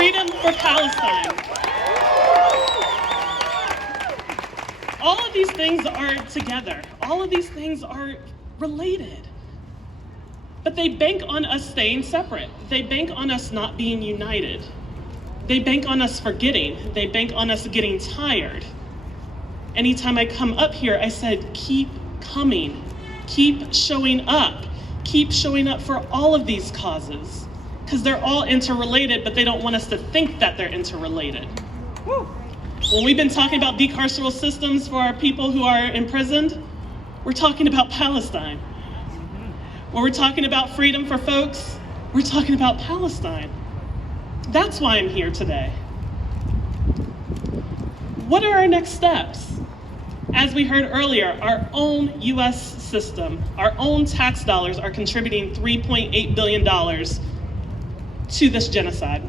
freedom for Palestine. All of these things are together. All of these things are related. But they bank on us staying separate. They bank on us not being united. They bank on us forgetting. They bank on us getting tired. Anytime I come up here, I said, keep coming. Keep showing up. Keep showing up for all of these causes. Because they're all interrelated, but they don't want us to think that they're interrelated. Woo. When we've been talking about decarceral systems for our people who are imprisoned, we're talking about Palestine. When we're talking about freedom for folks, we're talking about Palestine. That's why I'm here today. What are our next steps? As we heard earlier, our own US system, our own tax dollars are contributing $3.8 billion to this genocide.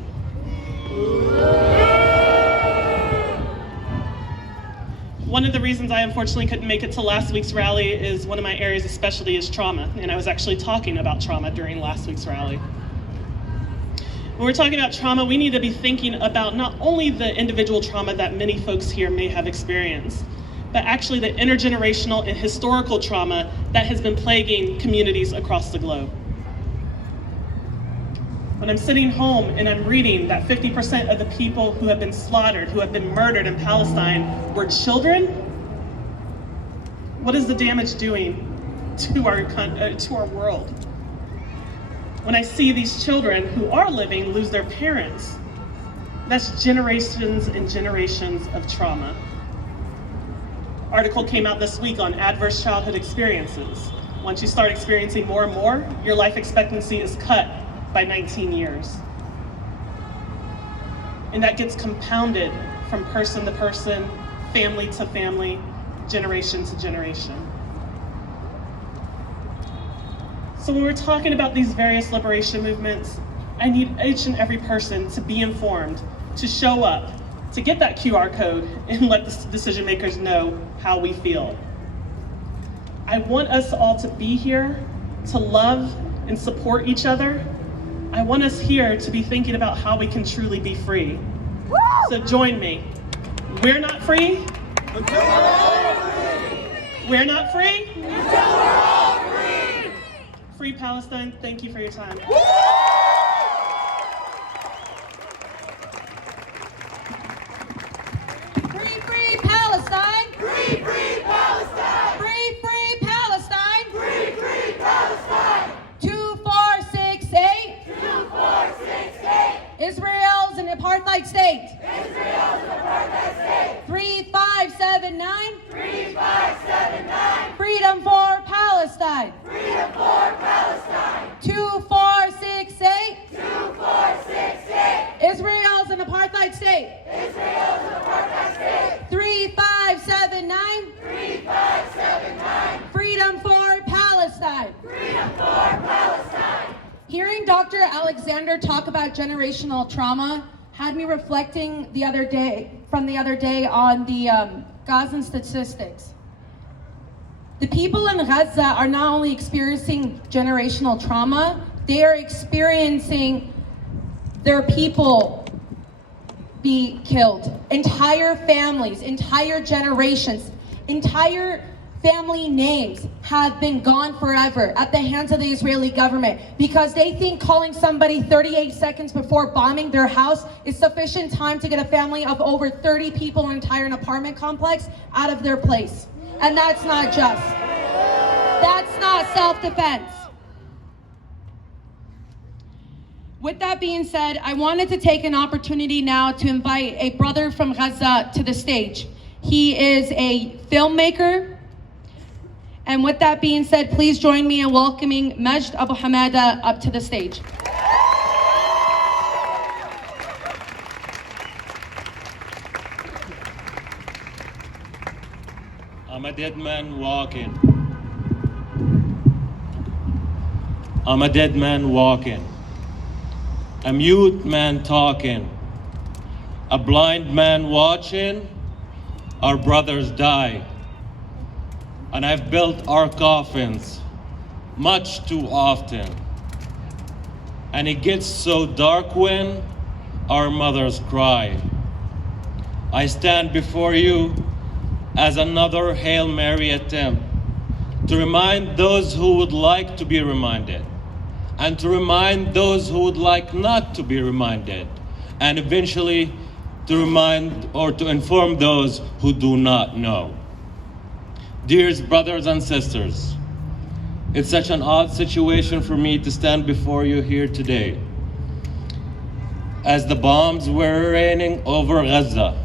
One of the reasons I unfortunately couldn't make it to last week's rally is one of my areas of specialty is trauma, and I was actually talking about trauma during last week's rally. When we're talking about trauma, we need to be thinking about not only the individual trauma that many folks here may have experienced, but actually the intergenerational and historical trauma that has been plaguing communities across the globe. When I'm sitting home and I'm reading that 50% of the people who have been slaughtered, who have been murdered in Palestine were children, what is the damage doing to our world? When I see these children who are living lose their parents, that's generations and generations of trauma. Article came out this week on adverse childhood experiences. Once you start experiencing more and more, your life expectancy is cut by 19 years. And that gets compounded from person to person, family to family, generation to generation. So when we're talking about these various liberation movements, I need each and every person to be informed, to show up, to get that QR code and let the decision makers know how we feel. I want us all to be here, to love and support each other. I want us here to be thinking about how we can truly be free. Woo! So join me. We're not free until we're all free. We're not free until we're all free. Free Palestine. Thank you for your time. Woo! Free, free Palestine. Free, free Palestine. Free, free Palestine. Free, free Palestine. 2468. 2468. Israel's an apartheid state. Israel's an apartheid state. 3579. 3579. Freedom for Palestine. Freedom for Palestine. 2468. 2468. Israel's an apartheid state. Israel's an apartheid state. 3579. 3579. Freedom for Palestine. Freedom for Palestine. Hearing Dr. Alexander talk about generational trauma had me reflecting the other day on the Gazan statistics. The people in Gaza are not only experiencing generational trauma, they are experiencing their people be killed. Entire families, entire generations, entire family names have been gone forever at the hands of the Israeli government because they think calling somebody 38 seconds before bombing their house is sufficient time to get a family of over 30 people in an entire apartment complex out of their place. And that's not just. That's not self-defense. With that being said, I wanted to take an opportunity now to invite a brother from Gaza to the stage. He is a filmmaker. And with that being said, please join me in welcoming Majd Abu Hamada up to the stage. I'm a dead man walking. I'm a dead man walking. A mute man talking. A blind man watching. Our brothers die. And I've built our coffins much too often. And it gets so dark when our mothers cry. I stand before you as another Hail Mary attempt to remind those who would like to be reminded, and to remind those who would like not to be reminded, and eventually to remind or to inform those who do not know. Dear brothers and sisters, it's such an odd situation for me to stand before you here today, as the bombs were raining over Gaza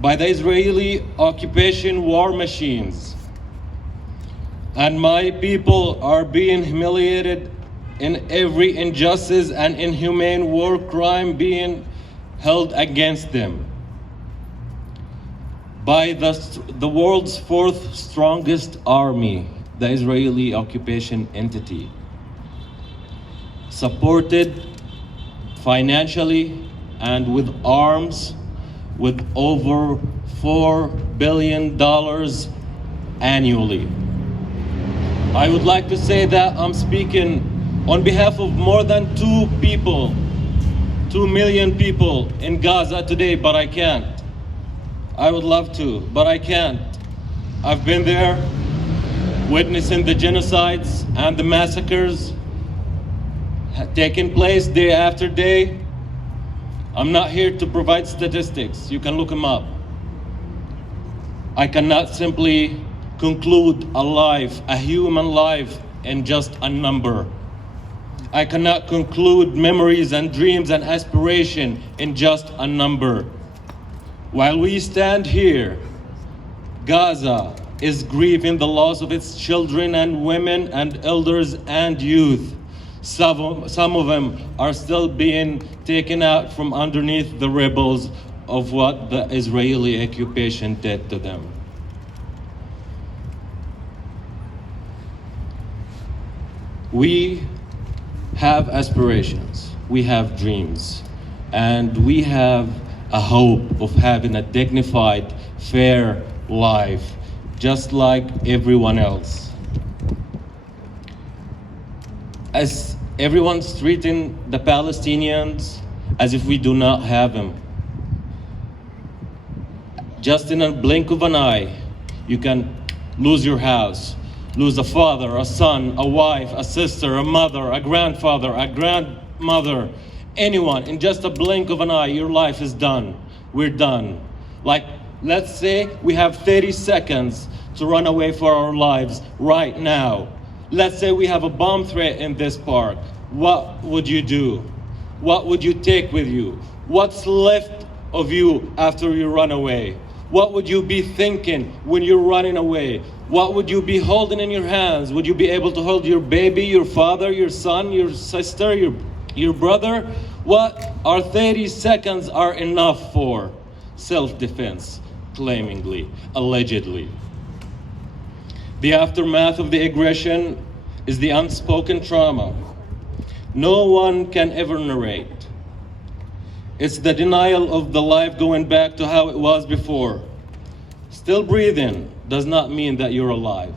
by the Israeli occupation war machines, and my people are being humiliated in every injustice and inhumane war crime being held against them by the world's fourth strongest army, the Israeli occupation entity, supported financially and with arms with over $4 billion annually. I would like to say that I'm speaking on behalf of more than 2 million people in Gaza today, but I can't. I would love to, but I can't. I've been there witnessing the genocides and the massacres taking place day after day. I'm not here to provide statistics. You can look them up. I cannot simply conclude a life, a human life, in just a number. I cannot conclude memories and dreams and aspiration in just a number. While we stand here, Gaza is grieving the loss of its children and women and elders and youth. Some of them are still being taken out from underneath the rebels of what the Israeli occupation did to them. We have aspirations, we have dreams, and we have a hope of having a dignified, fair life, just like everyone else. As everyone's treating the Palestinians as if we do not have them. Just in a blink of an eye, you can lose your house, lose a father, a son, a wife, a sister, a mother, a grandfather, a grandmother, anyone. In just a blink of an eye, your life is done. We're done. Like, let's say we have 30 seconds to run away for our lives right now. Let's say we have a bomb threat in this park. What would you do? What would you take with you? What's left of you after you run away? What would you be thinking when you're running away? What would you be holding in your hands? Would you be able to hold your baby, your father, your son, your sister, your brother? What our 30 seconds are enough for? Self-defense, claimingly, allegedly. The aftermath of the aggression is the unspoken trauma no one can ever narrate. It's the denial of the life going back to how it was before. Still breathing does not mean that you're alive.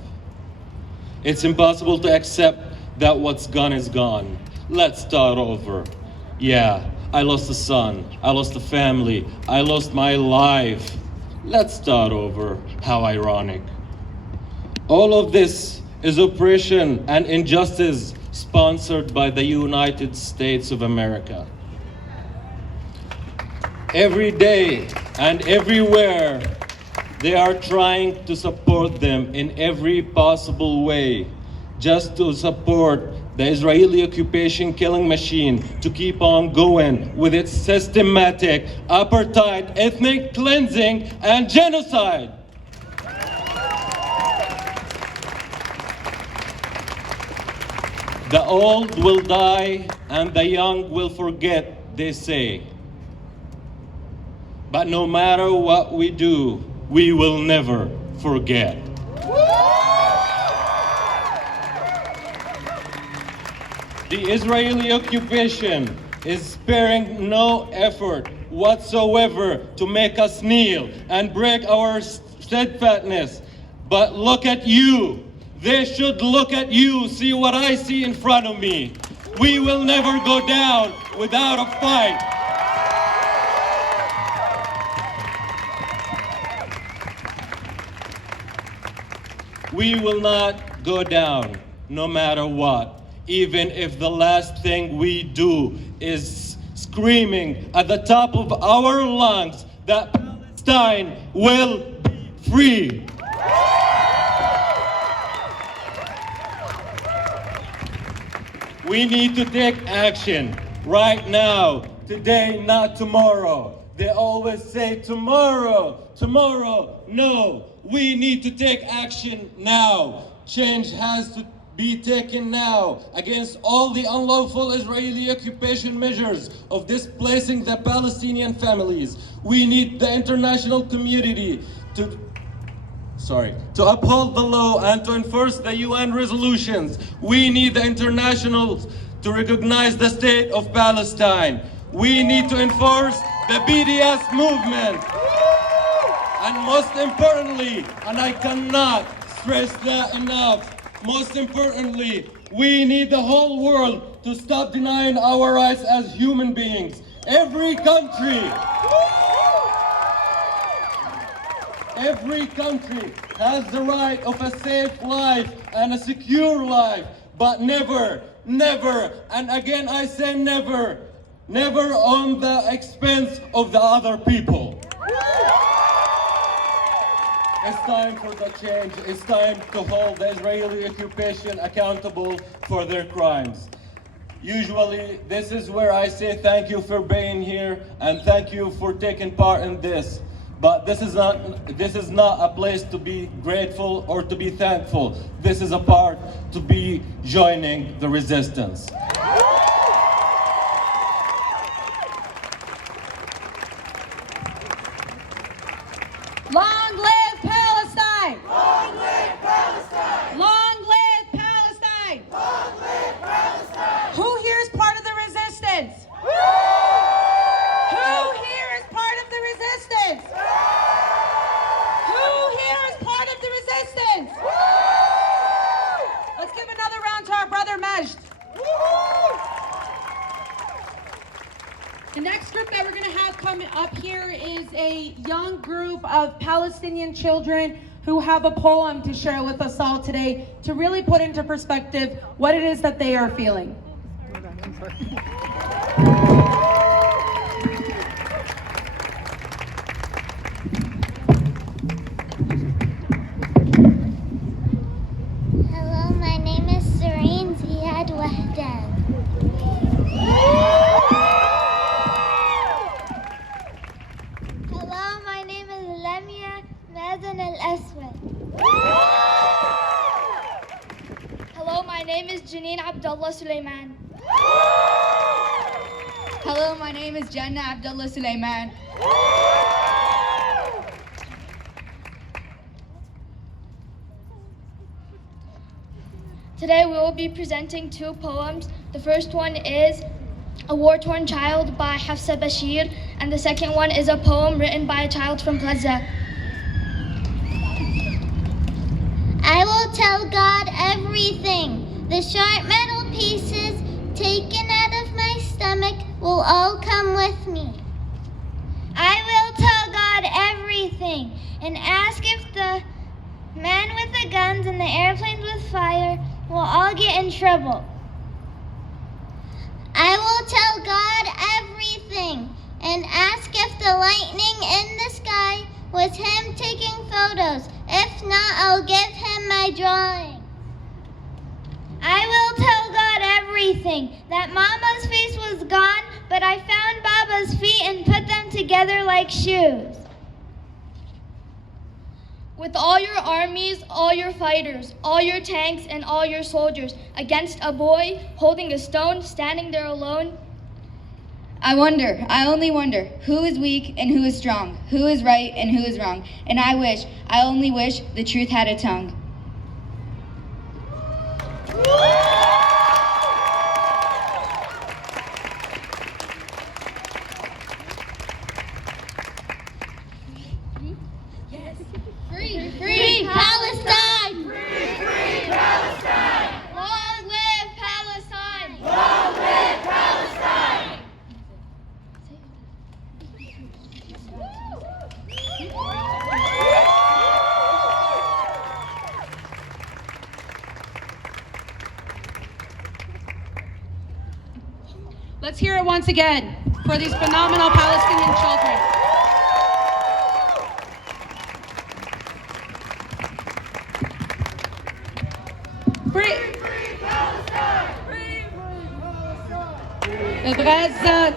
It's impossible to accept that what's gone is gone. Let's start over. Yeah, I lost a son, I lost a family, I lost my life. Let's start over. How ironic. All of this is oppression and injustice sponsored by the United States of America. Every day and everywhere, they are trying to support them in every possible way, just to support the Israeli occupation killing machine to keep on going with its systematic apartheid, ethnic cleansing, and genocide. The old will die and the young will forget, they say. But no matter what we do, we will never forget. The Israeli occupation is sparing no effort whatsoever to make us kneel and break our steadfastness. But look at you. They should look at you, see what I see in front of me. We will never go down without a fight. We will not go down no matter what, even if the last thing we do is screaming at the top of our lungs that Palestine will be free. We need to take action right now, today, not tomorrow. They always say tomorrow, tomorrow. No, we need to take action now. Change has to be taken now against all the unlawful Israeli occupation measures of displacing the Palestinian families. We need the international community to uphold the law and to enforce the UN resolutions. We need the internationals to recognize the state of Palestine. We need to enforce the BDS movement. And most importantly, and I cannot stress that enough, most importantly, we need the whole world to stop denying our rights as human beings. Every country has the right of a safe life and a secure life, but never, never, and again I say never, never on the expense of the other people. It's time for the change. It's time to hold the Israeli occupation accountable for their crimes. Usually, this is where I say thank you for being here and thank you for taking part in this. But this is not a place to be grateful or to be thankful. This is a part to be joining the resistance. Long live Palestine! Long live Palestine! Long live Palestine! Long live Palestine! Who here is part of the resistance? Who here is part of the resistance? Who here is part of the resistance? Let's give another round to our brother Majd. The next group that we're going to have come up here is a young group of Palestinian children who have a poem to share with us all today to really put into perspective what it is that they are feeling. Hello, my name is Serene Ziad Wahdad. Hello, my name is Lamia Madan Al-Aswad. Hello, my name is Janine Abdullah Sulaiman. Hello, my name is Jenna Abdullah Sulaiman. Today we will be presenting two poems. The first one is A War-Torn Child by Hafsa Bashir, and the second one is a poem written by a child from Gaza. I will tell God everything. The sharp metal pieces taken out of my stomach will all come with me. I will tell God everything and ask if the men with the guns and the airplanes with fire will all get in trouble. I will tell God everything and ask if the lightning in the sky was him taking photos. If not, I'll give him my drawing. I will tell God everything, that Mama's face was gone, but I found Baba's feet and put them together like shoes. With all your armies, all your fighters, all your tanks, and all your soldiers, against a boy holding a stone, standing there alone. I only wonder, who is weak and who is strong, who is right and who is wrong. And I only wish the truth had a tongue. Free Palestine! Free Palestine! Long live Palestine! Long Let's hear it once again for these phenomenal Palestinian children. Free Palestine! Free Palestine!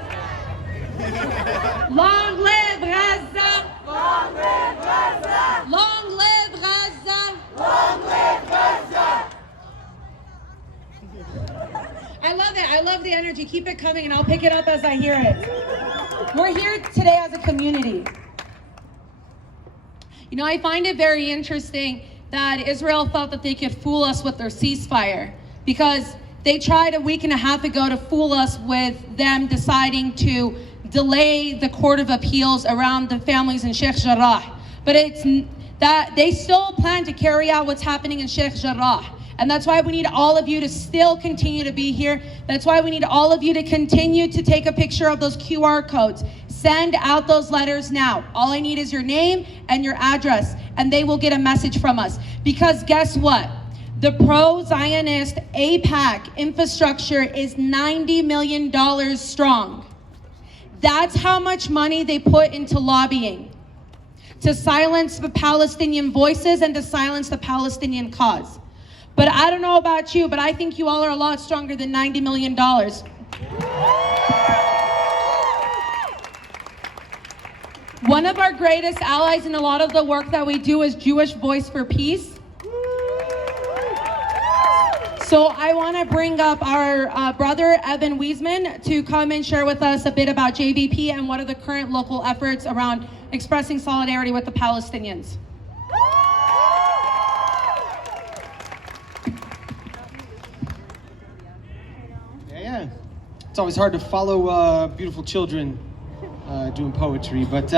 Long live Gaza! Long live Gaza! Long live Gaza! Long live Gaza! I love it. I love the energy. Keep it coming and I'll pick it up as I hear it. We're here today as a community. You know, I find it very interesting that Israel thought that they could fool us with their ceasefire, because they tried a week and a half ago to fool us with them deciding to delay the Court of Appeals around the families in Sheikh Jarrah. But it's that they still plan to carry out what's happening in Sheikh Jarrah. And that's why we need all of you to still continue to be here. That's why we need all of you to continue to take a picture of those QR codes. Send out those letters now. All I need is your name and your address, and they will get a message from us. Because guess what? The pro-Zionist AIPAC infrastructure is $90 million strong. That's how much money they put into lobbying, to silence the Palestinian voices and to silence the Palestinian cause. But I don't know about you, but I think you all are a lot stronger than $90 million. One of our greatest allies in a lot of the work that we do is Jewish Voice for Peace. So I want to bring up our brother, Evan Wiesman, to come and share with us a bit about JVP and what are the current local efforts around expressing solidarity with the Palestinians. Yeah. It's always hard to follow beautiful children doing poetry, but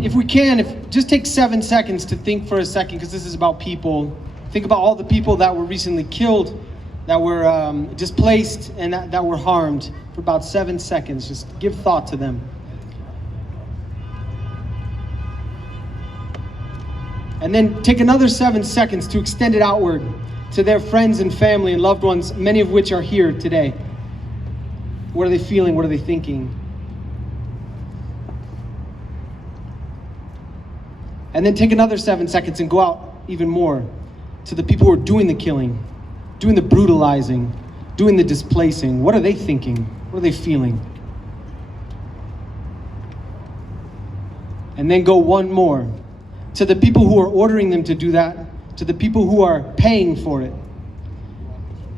if we can, just take 7 seconds to think for a second, because this is about people. Think about all the people that were recently killed, that were displaced, and that were harmed for about 7 seconds. Just give thought to them. And then take another 7 seconds to extend it outward to their friends and family and loved ones, many of which are here today. What are they feeling? What are they thinking? And then take another 7 seconds and go out even more to the people who are doing the killing, doing the brutalizing, doing the displacing. What are they thinking? What are they feeling? And then go one more to the people who are ordering them to do that, to the people who are paying for it.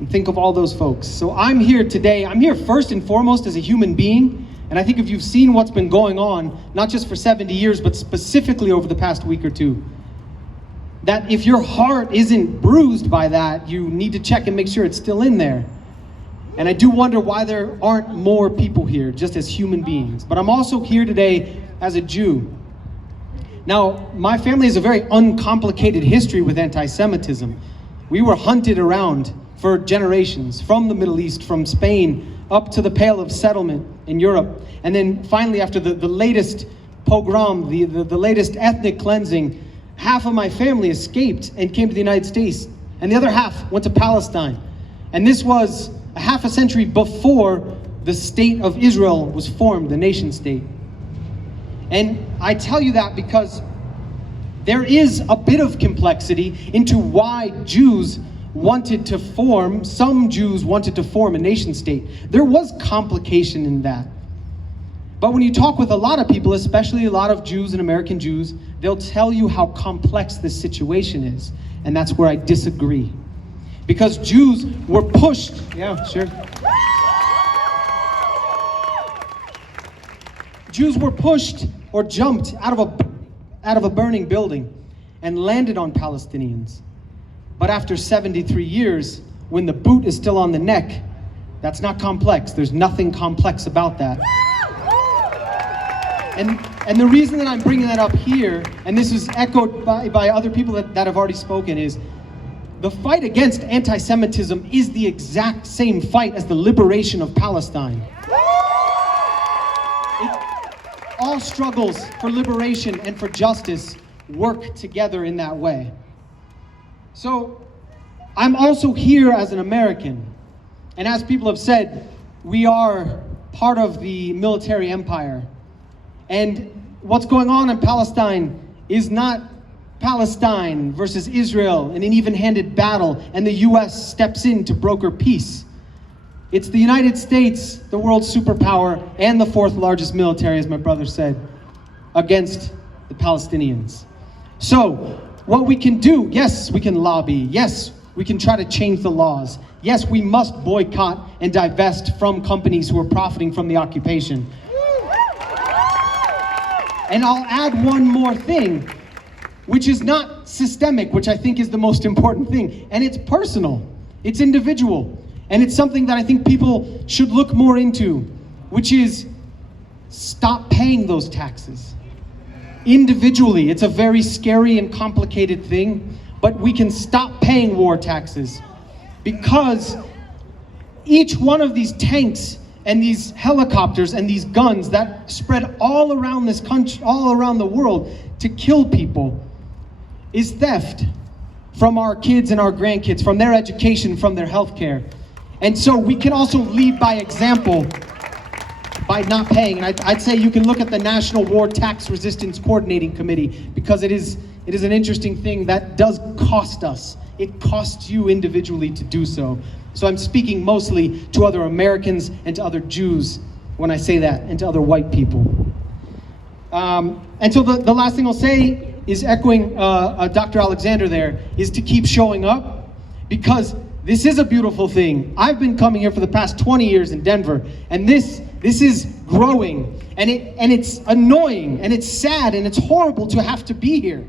And think of all those folks. So I'm here today, I'm here first and foremost as a human being, and I think if you've seen what's been going on, not just for 70 years, but specifically over the past week or two, that if your heart isn't bruised by that, you need to check and make sure it's still in there. And I do wonder why there aren't more people here, just as human beings. But I'm also here today as a Jew. Now, my family has a very uncomplicated history with anti-Semitism. We were hunted around for generations, from the Middle East, from Spain, up to the Pale of Settlement in Europe. And then finally, after the latest pogrom, the latest ethnic cleansing, half of my family escaped and came to the United States, and the other half went to Palestine. And this was a half a century before the state of Israel was formed, the nation state. And I tell you that because there is a bit of complexity into why Jews wanted to form, some Jews wanted to form a nation state. There was complication in that. But when you talk with a lot of people, especially a lot of Jews and American Jews, they'll tell you how complex this situation is. And that's where I disagree. Because Jews were pushed, yeah, sure. Jews were pushed or jumped out of a burning building and landed on Palestinians. But after 73 years, when the boot is still on the neck, that's not complex. There's nothing complex about that. And the reason that I'm bringing that up here, and this is echoed by other people that have already spoken, is the fight against anti-Semitism is the exact same fight as the liberation of Palestine. All struggles for liberation and for justice work together in that way. So I'm also here as an American. And as people have said, we are part of the military empire. And what's going on in Palestine is not Palestine versus Israel in an even-handed battle, and the US steps in to broker peace. It's the United States, the world's superpower, and the fourth largest military, as my brother said, against the Palestinians. So, what we can do, yes, we can lobby. Yes, we can try to change the laws. Yes, we must boycott and divest from companies who are profiting from the occupation. And I'll add one more thing, which is not systemic, which I think is the most important thing. And it's personal, it's individual. And it's something that I think people should look more into, which is stop paying those taxes. Individually, it's a very scary and complicated thing, but we can stop paying war taxes, because each one of these tanks and these helicopters and these guns that spread all around this country, all around the world to kill people, is theft from our kids and our grandkids, from their education, from their health care. And so we can also lead by example by not paying. And I'd say you can look at the National War Tax Resistance Coordinating Committee, because it is an interesting thing that does cost us. It costs you individually to do so. So I'm speaking mostly to other Americans and to other Jews when I say that, and to other white people. And so the last thing I'll say is, echoing Dr. Alexander there, is to keep showing up, because this is a beautiful thing. I've been coming here for the past 20 years in Denver, and this is growing, and it's annoying, and it's sad, and it's horrible to have to be here.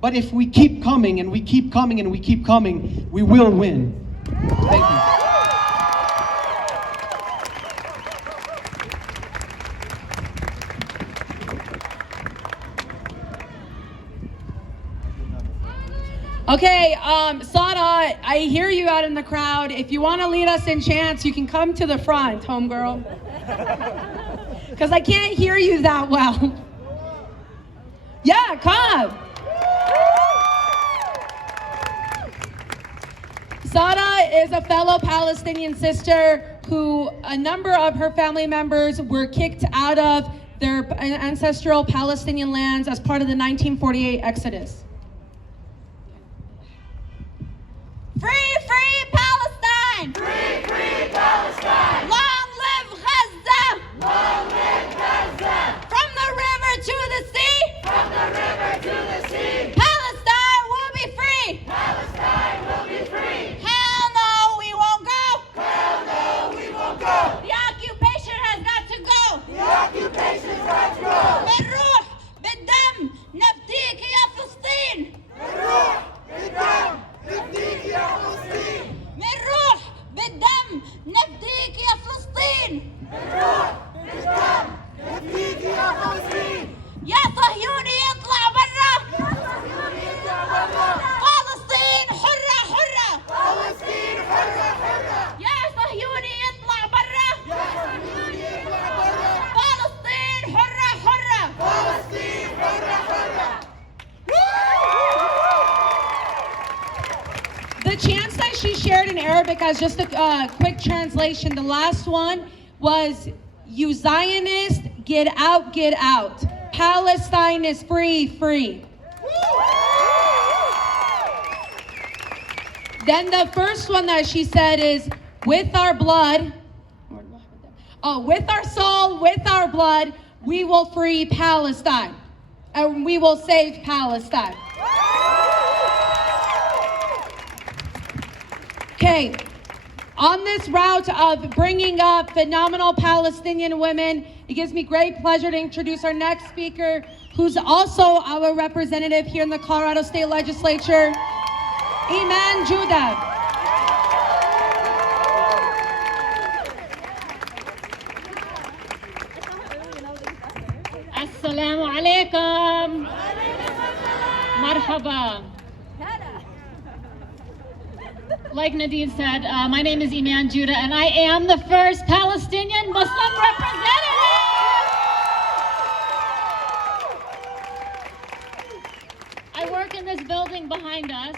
But if we keep coming, and we keep coming, and we keep coming, we will win. Thank you. Okay, Sada, I hear you out in the crowd. If you want to lead us in chants, you can come to the front, homegirl. Because I can't hear you that well. Yeah, come. Sada is a fellow Palestinian sister who a number of her family members were kicked out of their ancestral Palestinian lands as part of the 1948 Exodus. Free, free Palestine! Free, free Palestine! Long live Gaza! Long live Gaza! From the river to the sea! From the river to the sea! Palestine will be free! Palestine will be free! Hell no, we won't go! Hell no, we won't go! The occupation has got to go! The occupation's got to go! بالروح بالدم نفديك يا فلسطين! بالروح بالدم نفديك يا فلسطين! بالروح بالدم نفديك يا فلسطين! بالروح بالدم نفديك يا فلسطين! يا صهيوني اطلع برا! يا صهيوني اطلع برا! فلسطين حرة حرة! فلسطين حرة حرة! يا صهيوني اطلع برا! يا صهيوني اطلع برا! فلسطين حرة حرة! فلسطين حرة حرة! The chants that she shared in Arabic, as just a quick translation, the last one was, "You Zionists, get out, get out. Palestine is free, free." Then the first one that she said is, "With our blood, with our soul, with our blood, we will free Palestine, and we will save Palestine." Okay, on this route of bringing up phenomenal Palestinian women, it gives me great pleasure to introduce our next speaker, who's also our representative here in the Colorado State Legislature, Iman Judah. Assalamu alaikum. Marhaba. Like Nadine said, my name is Iman Judah, and I am the first Palestinian Muslim representative. I work in this building behind us,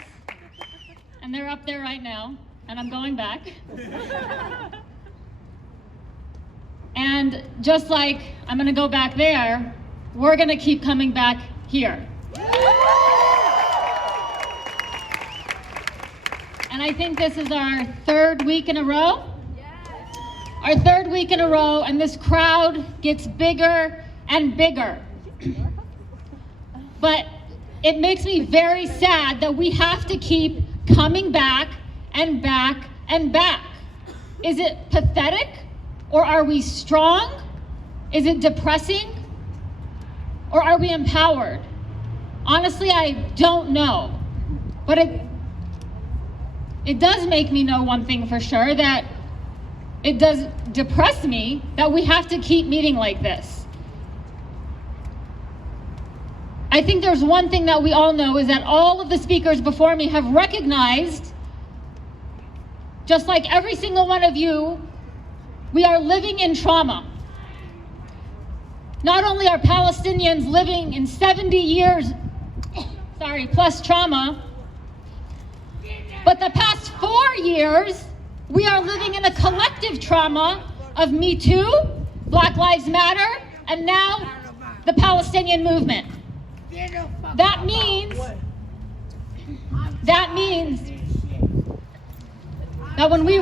and they're up there right now, and I'm going back. And just like I'm gonna go back there, we're gonna keep coming back here. And I think this is our third week in a row. Our third week in a row, and this crowd gets bigger and bigger. But it makes me very sad that we have to keep coming back and back and back. Is it pathetic, or are we strong? Is it depressing, or are we empowered? Honestly, I don't know. But it does make me know one thing for sure, that it does depress me that we have to keep meeting like this. I think there's one thing that we all know, is that all of the speakers before me have recognized, just like every single one of you, we are living in trauma. Not only are Palestinians living in 70 years, plus trauma, but the past 4 years, we are living in a collective trauma of Me Too, Black Lives Matter, and now the Palestinian movement. That means that when we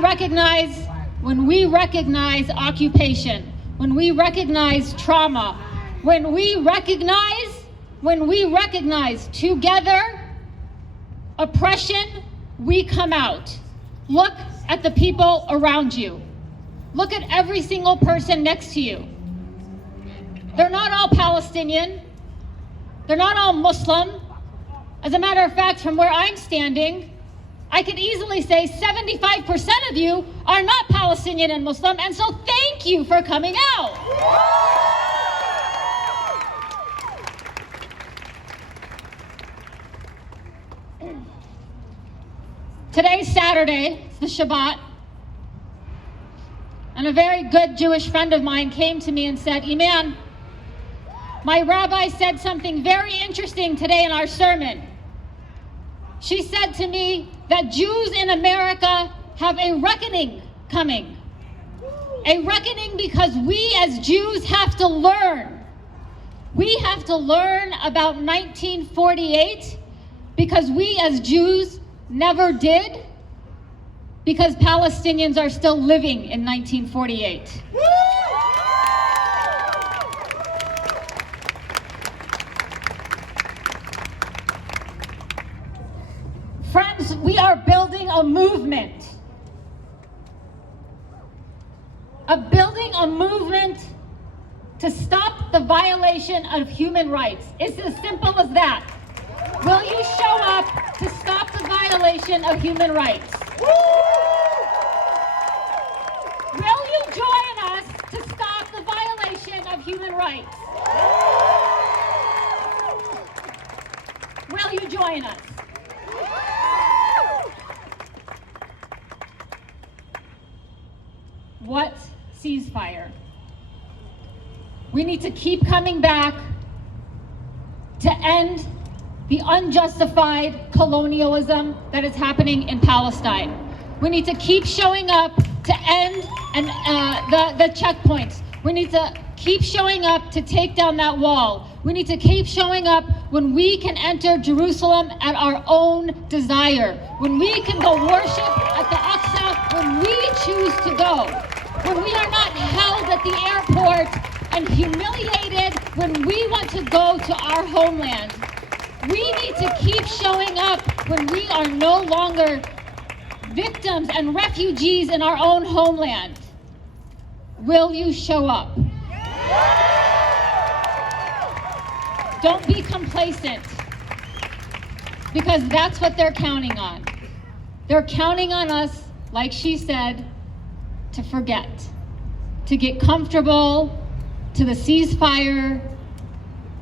recognize occupation, when we recognize trauma, when we recognize together oppression, we come out. Look at the people around you. Look at every single person next to you. They're not all Palestinian. They're not all Muslim. As a matter of fact, from where I'm standing, I could easily say 75% of you are not Palestinian and Muslim, and so thank you for coming out. Today's Saturday, it's the Shabbat, and a very good Jewish friend of mine came to me and said, Iman, my rabbi said something very interesting today in our sermon. She said to me that Jews in America have a reckoning coming. A reckoning because we as Jews have to learn. We have to learn about 1948 because we as Jews never did, because Palestinians are still living in 1948. Friends, we are building a movement. Building a movement to stop the violation of human rights. It's as simple as that. Will you show up to stop the violation of human rights? Will you join us to stop the violation of human rights? Will you join us? What ceasefire? We need to keep coming back to end the unjustified colonialism that is happening in Palestine. We need to keep showing up to end the checkpoints. We need to keep showing up to take down that wall. We need to keep showing up when we can enter Jerusalem at our own desire, when we can go worship at the Aqsa when we choose to go, when we are not held at the airport and humiliated when we want to go to our homeland. We need to keep showing up when we are no longer victims and refugees in our own homeland. Will you show up? Don't be complacent, because that's what they're counting on. They're counting on us, like she said, to forget, to get comfortable, to the ceasefire,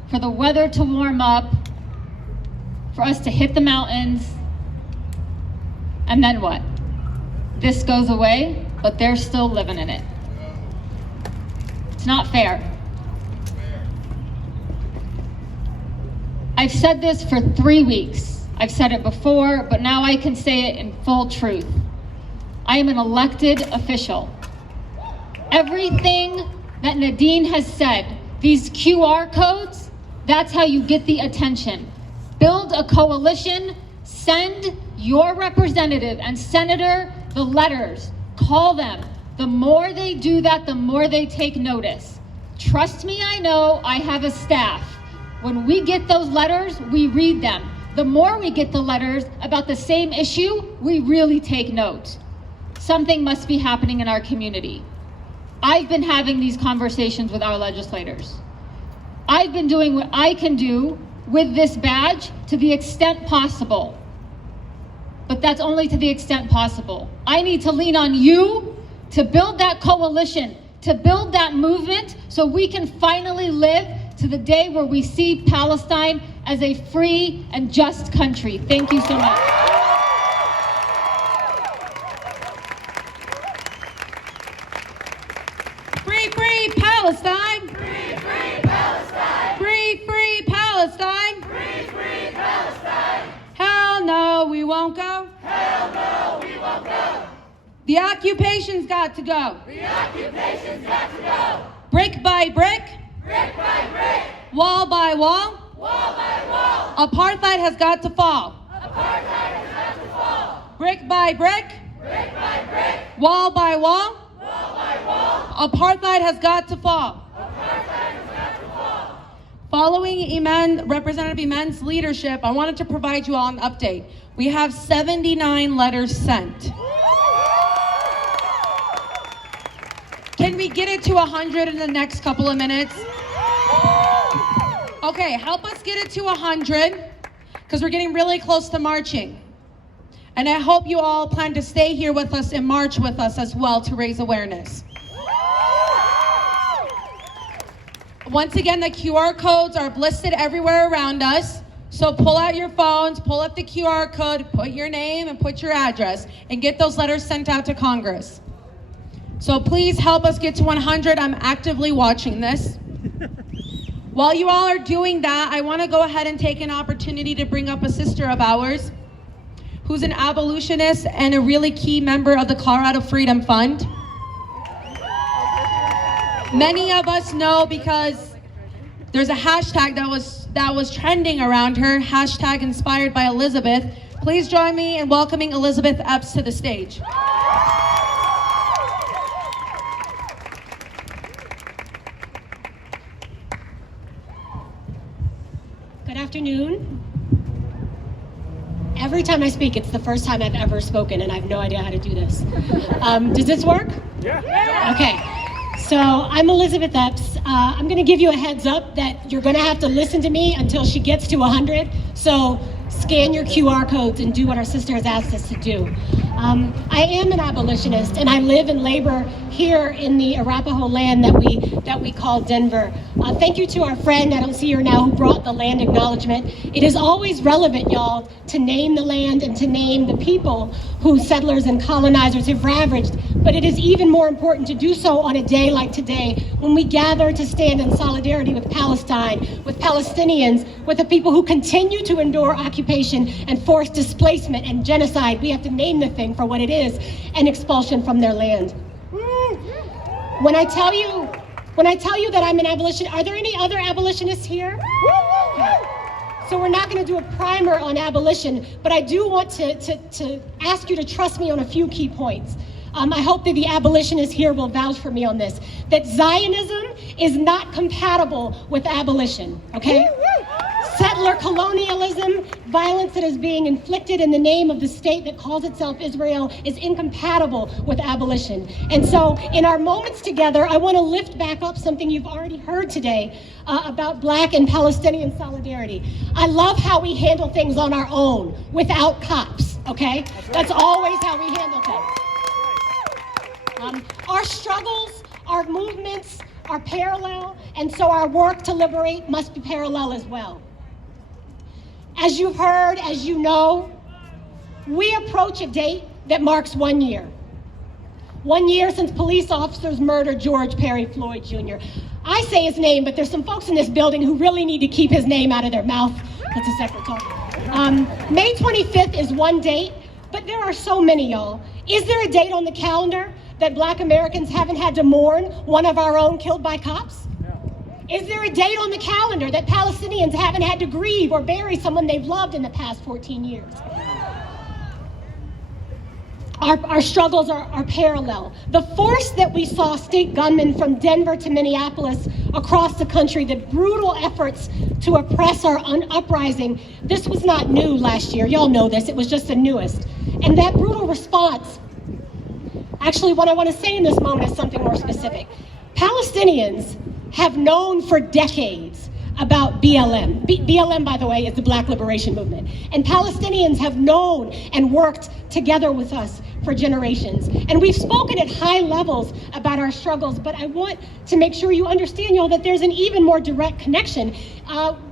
for the weather to warm up, for us to hit the mountains, and then what? This goes away, but they're still living in it. It's not fair. I've said this for 3 weeks. I've said it before, but now I can say it in full truth. I am an elected official. Everything that Nadine has said, these QR codes, that's how you get the attention. Build a coalition, send your representative and senator the letters, call them. The more they do that, the more they take notice. Trust me, I know, I have a staff. When we get those letters, we read them. The more we get the letters about the same issue, we really take note. Something must be happening in our community. I've been having these conversations with our legislators. I've been doing what I can do with this badge to the extent possible. But that's only to the extent possible. I need to lean on you to build that coalition, to build that movement, so we can finally live to the day where we see Palestine as a free and just country. Thank you so much. Free, free Palestine! Free, free Palestine! Free, free Palestine! Free, free Palestine! Hell no, we won't go. Hell no, we won't go. The occupation's got to go. The occupation's got to go. Brick by brick. Brick by brick. Wall by wall. Wall by wall. Apartheid has got to fall. Apartheid has got to fall. Brick by brick. Brick by brick. Wall by wall. Wall by wall. Apartheid has got to fall. Apartheid has got to fall. Following Representative Iman's leadership, I wanted to provide you all an update. We have 79 letters sent. Can we get it to 100 in the next couple of minutes? Okay, help us get it to 100, because we're getting really close to marching. And I hope you all plan to stay here with us and march with us as well to raise awareness. Once again, the QR codes are listed everywhere around us. So pull out your phones, pull up the QR code, put your name and put your address, and get those letters sent out to Congress. So please help us get to 100. I'm actively watching this. While you all are doing that, I want to go ahead and take an opportunity to bring up a sister of ours who's an abolitionist and a really key member of the Colorado Freedom Fund. Many of us know because there's a hashtag that was trending around her, hashtag inspired by Elizabeth. Please join me in welcoming Elizabeth Epps to the stage. Good afternoon. Every time I speak, it's the first time I've ever spoken, and I have no idea how to do this. Does this work? Yeah. Okay. So I'm Elizabeth Epps. I'm going to give you a heads up that you're going to have to listen to me until she gets to 100. So scan your QR codes and do what our sister has asked us to do. I am an abolitionist, and I live and labor here in the Arapaho land that we call Denver. Thank you to our friend, I don't see her now, who brought the land acknowledgement. It is always relevant, y'all, to name the land and to name the people who settlers and colonizers have ravaged. But it is even more important to do so on a day like today, when we gather to stand in solidarity with Palestine, with Palestinians, with the people who continue to endure occupation and forced displacement and genocide. We have to name the thing for what it is, and expulsion from their land. When I tell you that I'm an abolitionist, are there any other abolitionists here? Okay. So we're not going to do a primer on abolition, but I do want to ask you to trust me on a few key points. I hope that the abolitionists here will vouch for me on this, that Zionism is not compatible with abolition, okay? Settler colonialism, violence that is being inflicted in the name of the state that calls itself Israel, is incompatible with abolition. And so in our moments together, I want to lift back up something you've already heard today about Black and Palestinian solidarity. I love how we handle things on our own without cops, okay? That's always how we handle things. Our struggles, our movements are parallel, and so our work to liberate must be parallel as well. As you've heard, as you know, we approach a date that marks 1 year. 1 year since police officers murdered George Perry Floyd Jr. I say his name, but there's some folks in this building who really need to keep his name out of their mouth. That's a separate talk. May 25th is one date, but there are so many, y'all. Is there a date on the calendar? that Black Americans haven't had to mourn one of our own killed by cops? Is there a date on the calendar that Palestinians haven't had to grieve or bury someone they've loved in the past 14 years? Our struggles are parallel. The force that we saw state gunmen from Denver to Minneapolis across the country, the brutal efforts to oppress our uprising, this was not new last year. Y'all know this, it was just the newest. And that brutal response, actually what I want to say in this moment is something more specific. Palestinians have known for decades about BLM. BLM, by the way, is the Black Liberation Movement. And Palestinians have known and worked together with us for generations. And we've spoken at high levels about our struggles, but I want to make sure you understand, y'all, that there's an even more direct connection.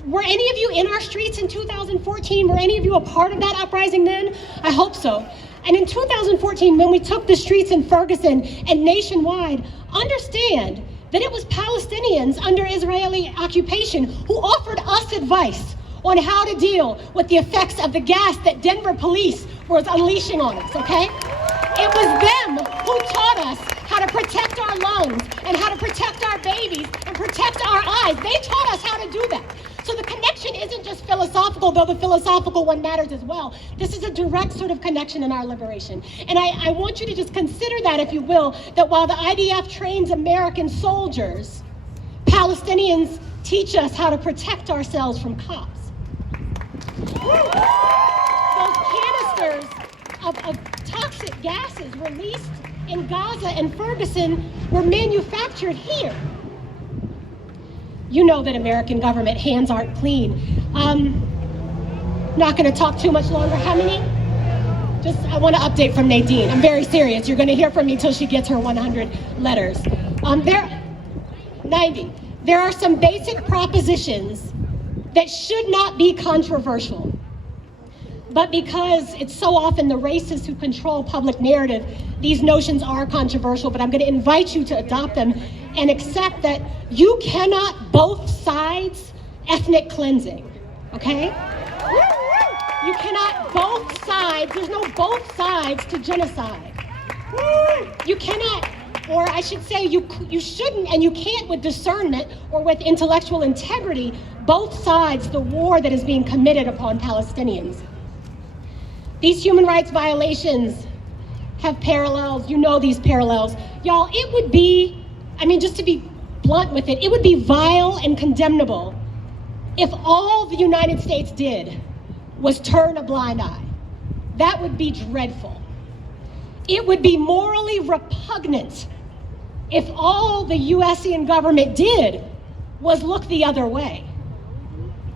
Were any of you in our streets in 2014? Were any of you a part of that uprising then? I hope so. And in 2014, when we took the streets in Ferguson and nationwide, understand that it was Palestinians under Israeli occupation who offered us advice on how to deal with the effects of the gas that Denver police was unleashing on us, okay? It was them who taught us how to protect our lungs and how to protect our babies and protect our eyes. They taught us how to do that. So the connection isn't just philosophical, though the philosophical one matters as well. This is a direct sort of connection in our liberation. And I want you to just consider that, if you will, that while the IDF trains American soldiers, Palestinians teach us how to protect ourselves from cops. Those canisters of toxic gases released in Gaza and Ferguson were manufactured here. You know that American government hands aren't clean. Not gonna talk too much longer. How many? I want to update from Nadine. I'm very serious. You're gonna hear from me till she gets her 100 letters. 90. There are some basic propositions that should not be controversial. But because it's so often the racists who control public narrative, these notions are controversial, but I'm going to invite you to adopt them and accept that you cannot both sides ethnic cleansing, okay? You cannot both sides, there's no both sides to genocide. You cannot, or I should say you shouldn't and you can't with discernment or with intellectual integrity, both sides the war that is being committed upon Palestinians. These human rights violations have parallels. You know these parallels. Y'all, it would be, just to be blunt with it, it would be vile and condemnable if all the United States did was turn a blind eye. That would be dreadful. It would be morally repugnant if all the USian government did was look the other way.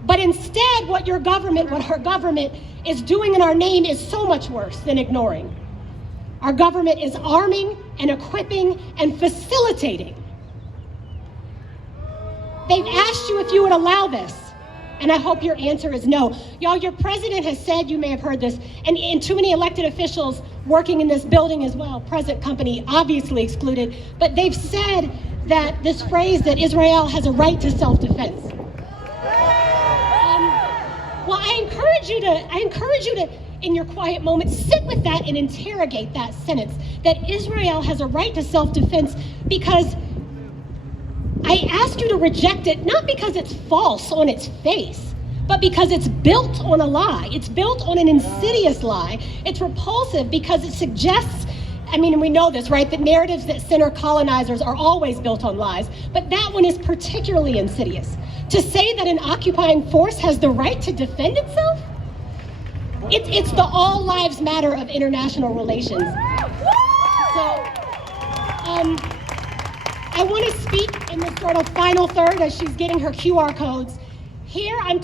But instead, what our government is doing in our name is so much worse than ignoring. Our government is arming and equipping and facilitating. They've asked you if you would allow this, and I hope your answer is no. Y'all, your president has said, you may have heard this, and too many elected officials working in this building as well, present company obviously excluded, but they've said that this phrase that Israel has a right to self-defense. Well, I encourage you to, in your quiet moment, sit with that and interrogate that sentence, that Israel has a right to self-defense, because I ask you to reject it, not because it's false on its face, but because it's built on a lie. It's built on an insidious lie. It's repulsive because it suggests, and we know this, right, that narratives that center colonizers are always built on lies, but that one is particularly insidious. To say that an occupying force has the right to defend itself? It's the all lives matter of international relations. So, I want to speak in this sort of final third as she's getting her QR codes. Here I'm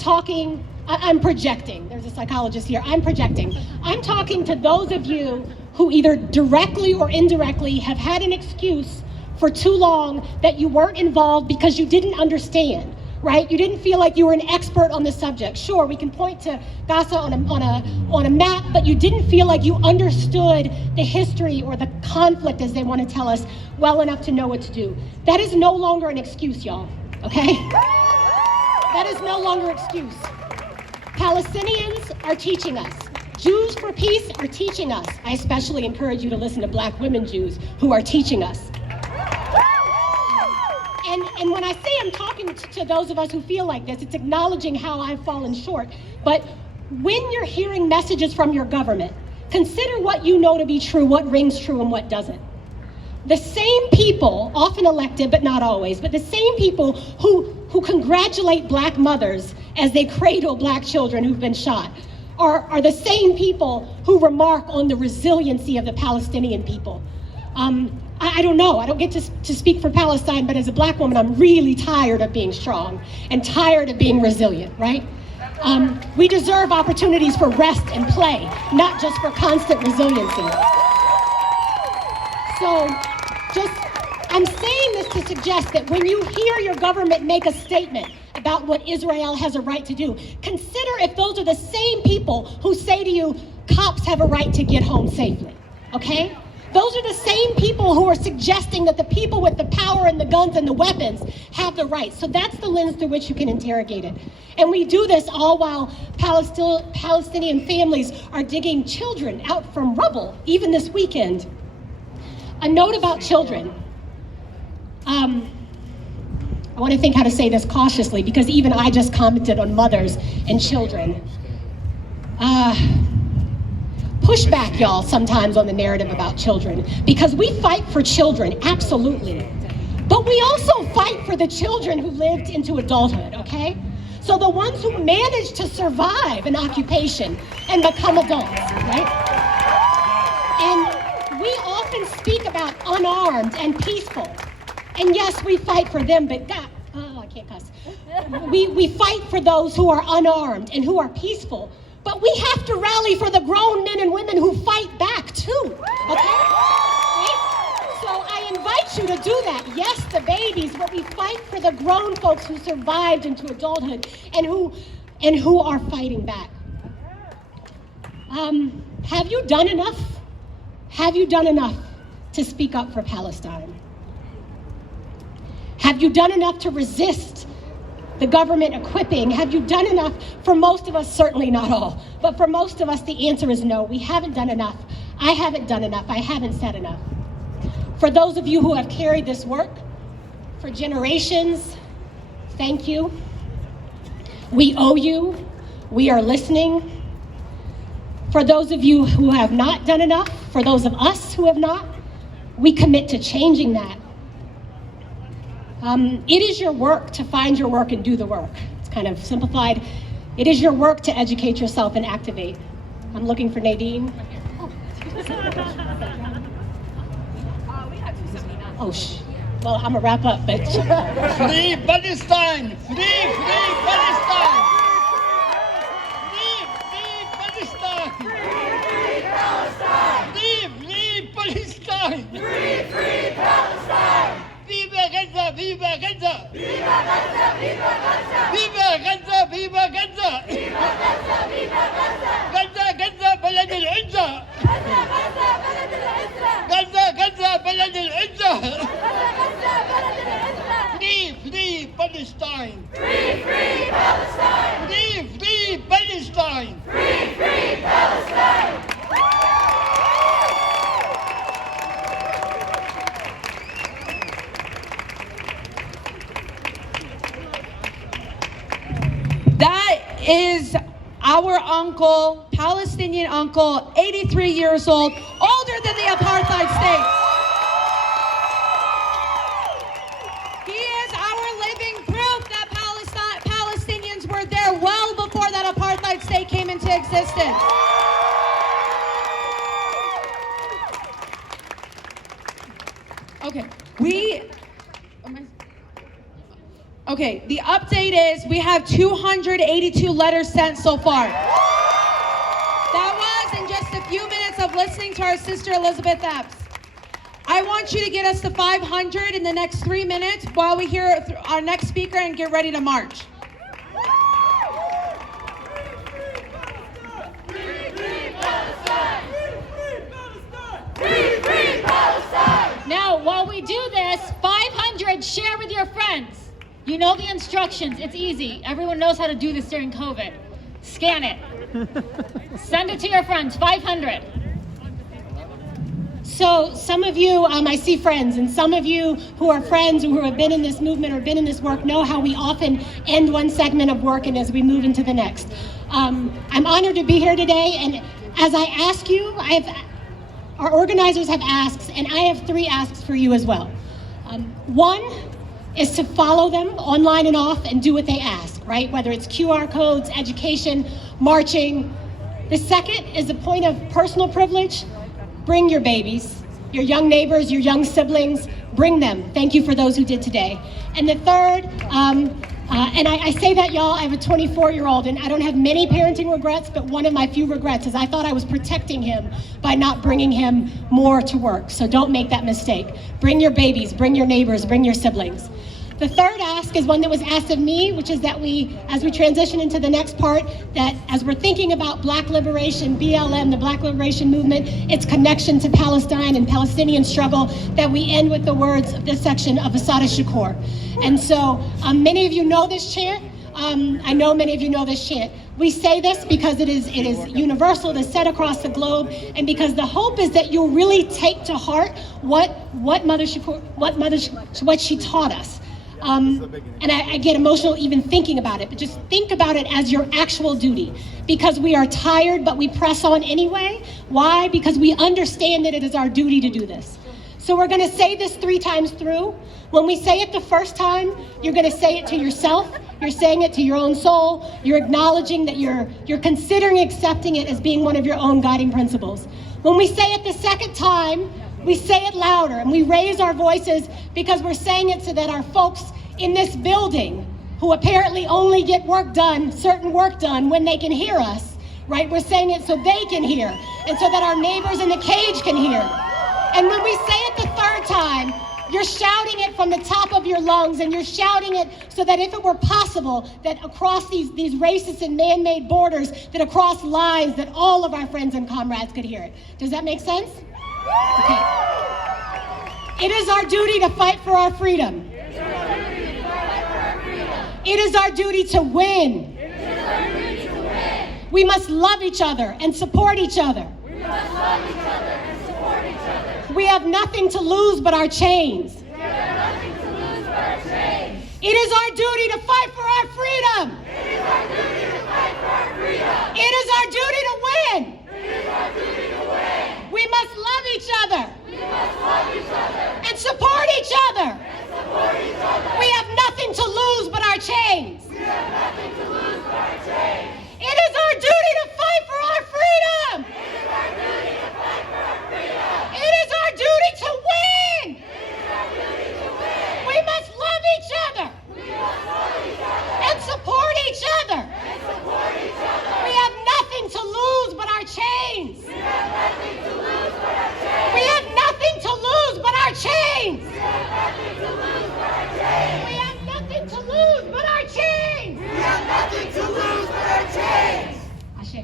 projecting. There's a psychologist here. I'm projecting. I'm talking to those of you who either directly or indirectly have had an excuse for too long that you weren't involved because you didn't understand. Right? You didn't feel like you were an expert on the subject. Sure, we can point to Gaza on a map, but you didn't feel like you understood the history or the conflict, as they want to tell us, well enough to know what to do. That is no longer an excuse, y'all, okay? That is no longer an excuse. Palestinians are teaching us Jews for Peace are teaching us. I especially encourage you to listen to Black women Jews who are teaching us. And when I say I'm talking to those of us who feel like this, it's acknowledging how I've fallen short. But when you're hearing messages from your government, consider what you know to be true, what rings true and what doesn't. The same people, often elected but not always, but the same people who congratulate Black mothers as they cradle Black children who've been shot are the same people who remark on the resiliency of the Palestinian people. I don't know, I don't get to speak for Palestine, but as a Black woman, I'm really tired of being strong and tired of being resilient, right? We deserve opportunities for rest and play, not just for constant resiliency. So, I'm saying this to suggest that when you hear your government make a statement about what Israel has a right to do, consider if those are the same people who say to you, cops have a right to get home safely, okay? Those are the same people who are suggesting that the people with the power and the guns and the weapons have the right. So that's the lens through which you can interrogate it. And we do this all while Palestinian families are digging children out from rubble, even this weekend. A note about children. I want to think how to say this cautiously, because even I just commented on mothers and children. Push back, y'all, sometimes on the narrative about children, because we fight for children, absolutely. But we also fight for the children who lived into adulthood, okay? So the ones who managed to survive an occupation and become adults, right? And we often speak about unarmed and peaceful. And yes, we fight for them, but God, oh, I can't cuss. We fight for those who are unarmed and who are peaceful. But we have to rally for the grown men and women who fight back too, okay? Right? So I invite you to do that. Yes, the babies, but we fight for the grown folks who survived into adulthood and who are fighting back. Have you done enough? Have you done enough to speak up for Palestine? Have you done enough to resist the government equipping? Have you done enough? For most of us, certainly not all, but for most of us, the answer is no. We haven't done enough. I haven't done enough. I haven't said enough. For those of you who have carried this work for generations, thank you. We owe you. We are listening. For those of you who have not done enough, for those of us who have not, we commit to changing that. It is your work to find your work and do the work. It's kind of simplified. It is your work to educate yourself and activate. I'm looking for Nadine. Oh, well, I'm gonna wrap up, but. Free Palestine! Free Palestine! Free Palestine! Free Palestine! Free Palestine! Viva Gaza! Viva Gaza! Viva Gaza! Viva Gaza! Viva Gaza! Viva Gaza! Viva Gaza! Viva Gaza! Gaza Gaza بلد العزة! Gaza Gaza بلد العزة! Free Palestine! Free Palestine! Free Palestine! Free Palestine! That is our uncle, Palestinian uncle, 83 years old, older than the apartheid state. He is our living proof that Palestinians were there well before that apartheid state came into existence. Okay, the update is we have 282 letters sent so far. That was in just a few minutes of listening to our sister Elizabeth Epps. I want you to get us to 500 in the next 3 minutes while we hear our next speaker and get ready to march. Now, while we do this, 500, share with your friends. You know the instructions. It's easy. Everyone knows how to do this during COVID. Scan it. Send it to your friends, 500. So some of you, I see friends, and some of you who are friends who have been in this movement or been in this work know how we often end one segment of work and as we move into the next. I'm honored to be here today, and as I ask you, our organizers have asks, and I have 3 asks for you as well. One is to follow them online and off and do what they ask, right? Whether it's QR codes, education, marching. The second is a point of personal privilege. Bring your babies, your young neighbors, your young siblings, bring them. Thank you for those who did today. And the third, and I say that, y'all, I have a 24-year-old, and I don't have many parenting regrets, but one of my few regrets is I thought I was protecting him by not bringing him more to work. So don't make that mistake. Bring your babies, bring your neighbors, bring your siblings. The third ask is one that was asked of me, which is that we, as we transition into the next part, that as we're thinking about Black liberation, BLM, the Black liberation movement, its connection to Palestine and Palestinian struggle, that we end with the words of this section of Asada Shakur. And so many of you know this chant. I know many of you know this chant. We say this because it is universal, it is said across the globe, and because the hope is that you'll really take to heart what she taught us. And I get emotional even thinking about it, but just think about it as your actual duty, because we are tired, but we press on anyway. Why? Because we understand that it is our duty to do this. So we're gonna say this 3 times through. When we say it the first time, you're gonna say it to yourself, you're saying it to your own soul, you're acknowledging that you're considering accepting it as being one of your own guiding principles. When we say it the second time, we say it louder and we raise our voices because we're saying it so that our folks in this building, who apparently only get certain work done when they can hear us, right? We're saying it so they can hear and so that our neighbors in the cage can hear. And when we say it the third time, you're shouting it from the top of your lungs, and you're shouting it so that if it were possible, that across these racist and man-made borders, that across lines, that all of our friends and comrades could hear it. Does that make sense? Okay. It is our duty to fight for our freedom. It is our duty to win. We must love each other and support each other. We have nothing to lose but our chains. It is our duty to fight for our freedom. It is our duty to win. We must love each other. And support each other. We have nothing to lose but our chains. It is our duty to fight for our freedom. It is our duty to win. We must love each other and support each other. We have nothing to lose but our chains. We have nothing to lose but our chains. We have nothing to lose but our chains. We have nothing to lose but our chains. Ashe.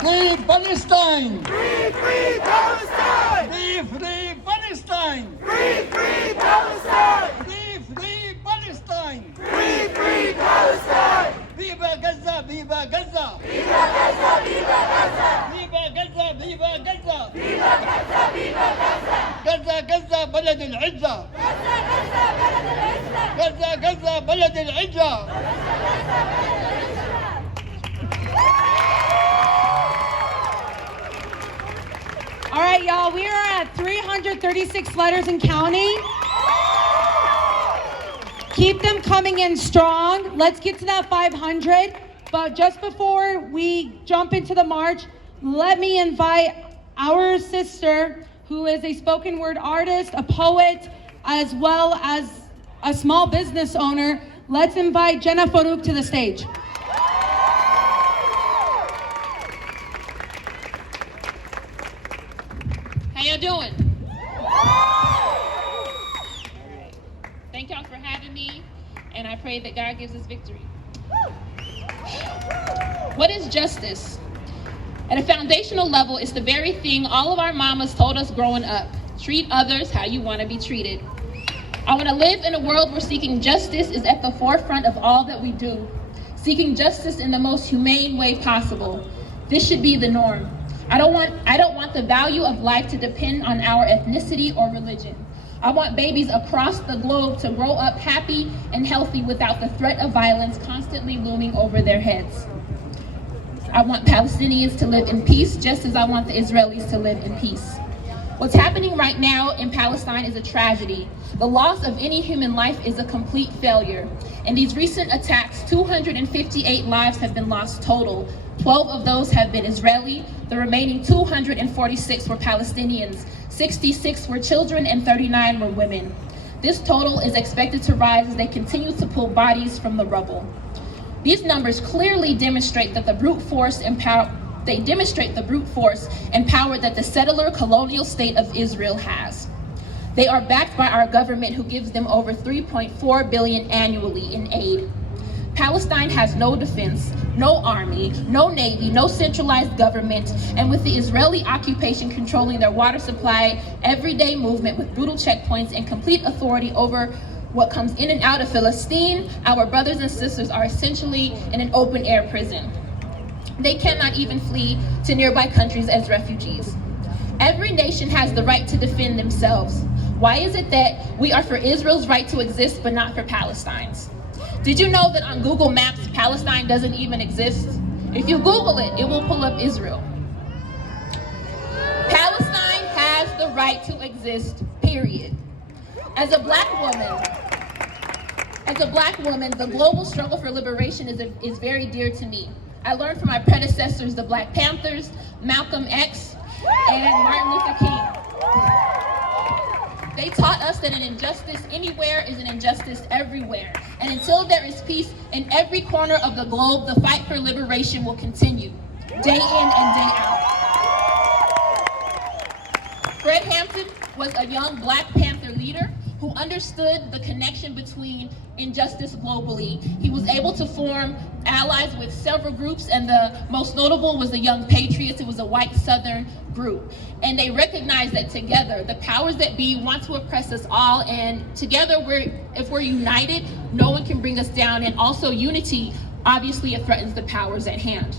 Free Palestine! Free, free Palestine! Free Palestine! Free Palestine! Free Palestine! Free Palestine! Viva Gaza! Viva Gaza! Viva Gaza! Viva Gaza! Viva Gaza! Viva Gaza! Viva Gaza! Viva Gaza! غزة غزة بلد العزة. غزة غزة بلد العزة. All right, y'all, we are at 336 letters and counting. Keep them coming in strong. Let's get to that 500. But just before we jump into the march, let me invite our sister, who is a spoken word artist, a poet, as well as a small business owner. Let's invite Jenna Farooq to the stage. How y'all doing? Thank y'all for having me, and I pray that God gives us victory. What is justice? At a foundational level, it's the very thing all of our mamas told us growing up. Treat others how you want to be treated. I want to live in a world where seeking justice is at the forefront of all that we do. Seeking justice in the most humane way possible. This should be the norm. I don't want the value of life to depend on our ethnicity or religion. I want babies across the globe to grow up happy and healthy without the threat of violence constantly looming over their heads. I want Palestinians to live in peace just as I want the Israelis to live in peace. What's happening right now in Palestine is a tragedy. The loss of any human life is a complete failure. In these recent attacks, 258 lives have been lost total. 12 of those have been Israeli. The remaining 246 were Palestinians. 66 were children and 39 were women. This total is expected to rise as they continue to pull bodies from the rubble. These numbers clearly demonstrate that the brute force and power that the settler colonial state of Israel has. They are backed by our government, who gives them over $3.4 billion annually in aid. Palestine has no defense, no army, no navy, no centralized government, and with the Israeli occupation controlling their water supply, everyday movement with brutal checkpoints, and complete authority over what comes in and out of Philistine, our brothers and sisters are essentially in an open-air prison. They cannot even flee to nearby countries as refugees. Every nation has the right to defend themselves. Why is it that we are for Israel's right to exist but not for Palestine's? Did you know that on Google Maps, Palestine doesn't even exist? If you Google it, it will pull up Israel. Palestine has the right to exist, period. As a black woman, the global struggle for liberation is very dear to me. I learned from my predecessors, the Black Panthers, Malcolm X, and Martin Luther King. They taught us that an injustice anywhere is an injustice everywhere. And until there is peace in every corner of the globe, the fight for liberation will continue, day in and day out. Fred Hampton was a young Black Panther leader who understood the connection between injustice globally. He was able to form allies with several groups, and the most notable was the Young Patriots. It was a white Southern group. And they recognized that together, the powers that be want to oppress us all, and together, if we're united, no one can bring us down. And also unity, obviously, it threatens the powers at hand.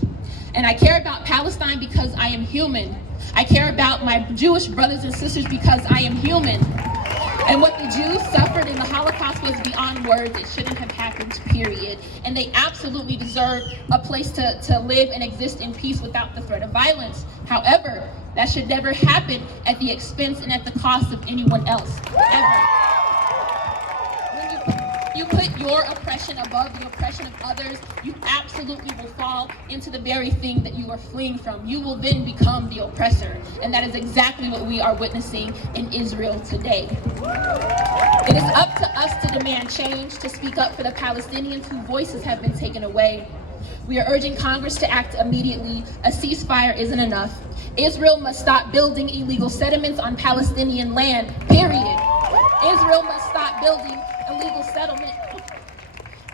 And I care about Palestine because I am human. I care about my Jewish brothers and sisters because I am human. And what the Jews suffered in the Holocaust was beyond words. It shouldn't have happened, period. And they absolutely deserve a place to live and exist in peace without the threat of violence. However, that should never happen at the expense and at the cost of anyone else, ever. When you put your oppression above the oppression of others, you absolutely will fall into the very thing that you are fleeing from. You will then become the oppressor. And that is exactly what we are witnessing in Israel today. It is up to us to demand change, to speak up for the Palestinians whose voices have been taken away. We are urging Congress to act immediately. A ceasefire isn't enough. Israel must stop building illegal settlements on Palestinian land, period. Israel must stop building illegal settlement.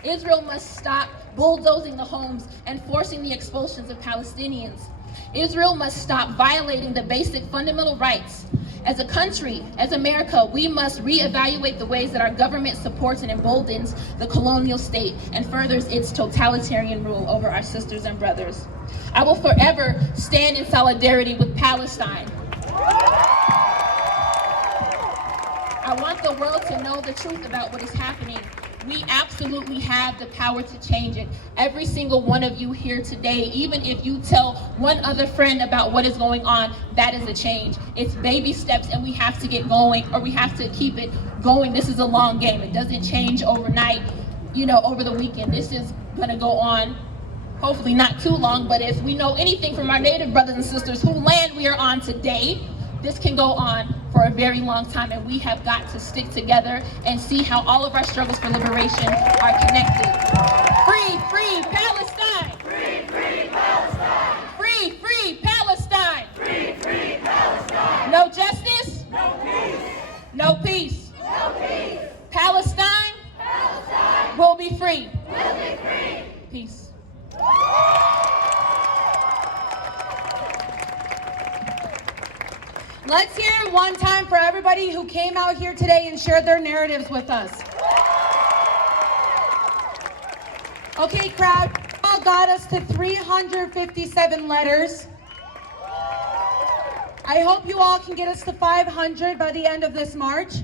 Israel must stop bulldozing the homes and forcing the expulsions of Palestinians. Israel must stop violating the basic fundamental rights. As a country, as America, we must reevaluate the ways that our government supports and emboldens the colonial state and furthers its totalitarian rule over our sisters and brothers. I will forever stand in solidarity with Palestine. I want the world to know the truth about what is happening. We absolutely have the power to change it. Every single one of you here today, even if you tell one other friend about what is going on, that is a change. It's baby steps, and we have to get going, or we have to keep it going. This is a long game. It doesn't change overnight, over the weekend. This is gonna go on, hopefully not too long, but if we know anything from our Native brothers and sisters whose land we are on today, this can go on for a very long time, and we have got to stick together and see how all of our struggles for liberation are connected. Free, free Palestine! Free, free Palestine! Free, free Palestine! Free, free Palestine! No justice? No peace! No peace! No peace! Palestine? Palestine! Will be free! Will be free! Peace. Let's hear it one time for everybody who came out here today and shared their narratives with us. Okay, crowd, all got us to 357 letters. I hope you all can get us to 500 by the end of this march.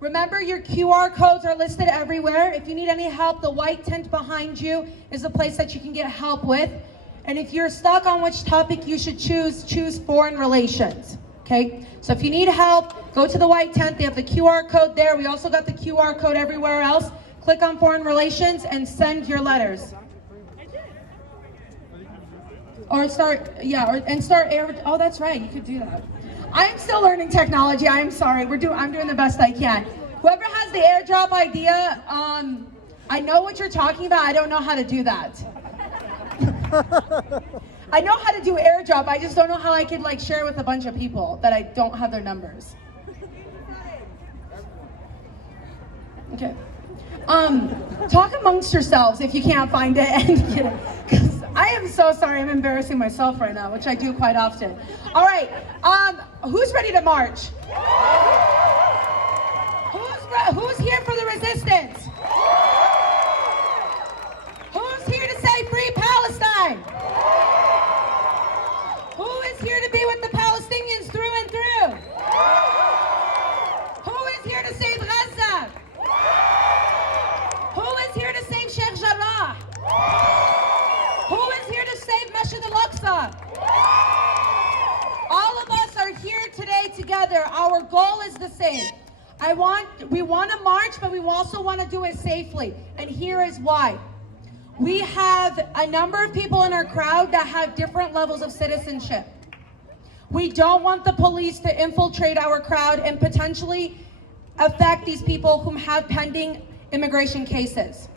Remember, your QR codes are listed everywhere. If you need any help, the white tent behind you is a place that you can get help with. And if you're stuck on which topic you should choose foreign relations. Okay, so if you need help, go to the white tent. They have the QR code there. We also got the QR code everywhere else. Click on foreign relations and send your letters. Or start air. Oh, that's right. You could do that. I'm still learning technology. I'm sorry. I'm doing the best I can. Whoever has the airdrop idea, I know what you're talking about. I don't know how to do that. I know how to do airdrop. I just don't know how I could like share with a bunch of people that I don't have their numbers. Okay. Talk amongst yourselves if you can't find it and get it. Because I am so sorry. I'm embarrassing myself right now, which I do quite often. All right. Who's ready to march? Who's here for the resistance? Who's here to say free Palestine? Who is here to be with the Palestinians through and through? Who is here to save Gaza? Who is here to save Sheikh Jarrah? Who is here to save Masjid al-Aqsa? All of us are here today together. Our goal is the same. We want to march, but we also want to do it safely. And here is why. We have a number of people in our crowd that have different levels of citizenship. We don't want the police to infiltrate our crowd and potentially affect these people who have pending immigration cases.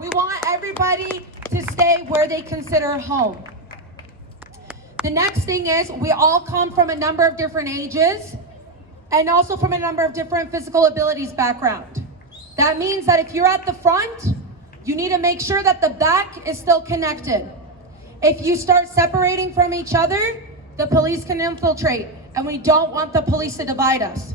We want everybody to stay where they consider home. The next thing is we all come from a number of different ages and also from a number of different physical abilities background. That means that if you're at the front, you need to make sure that the back is still connected. If you start separating from each other, the police can infiltrate, and we don't want the police to divide us.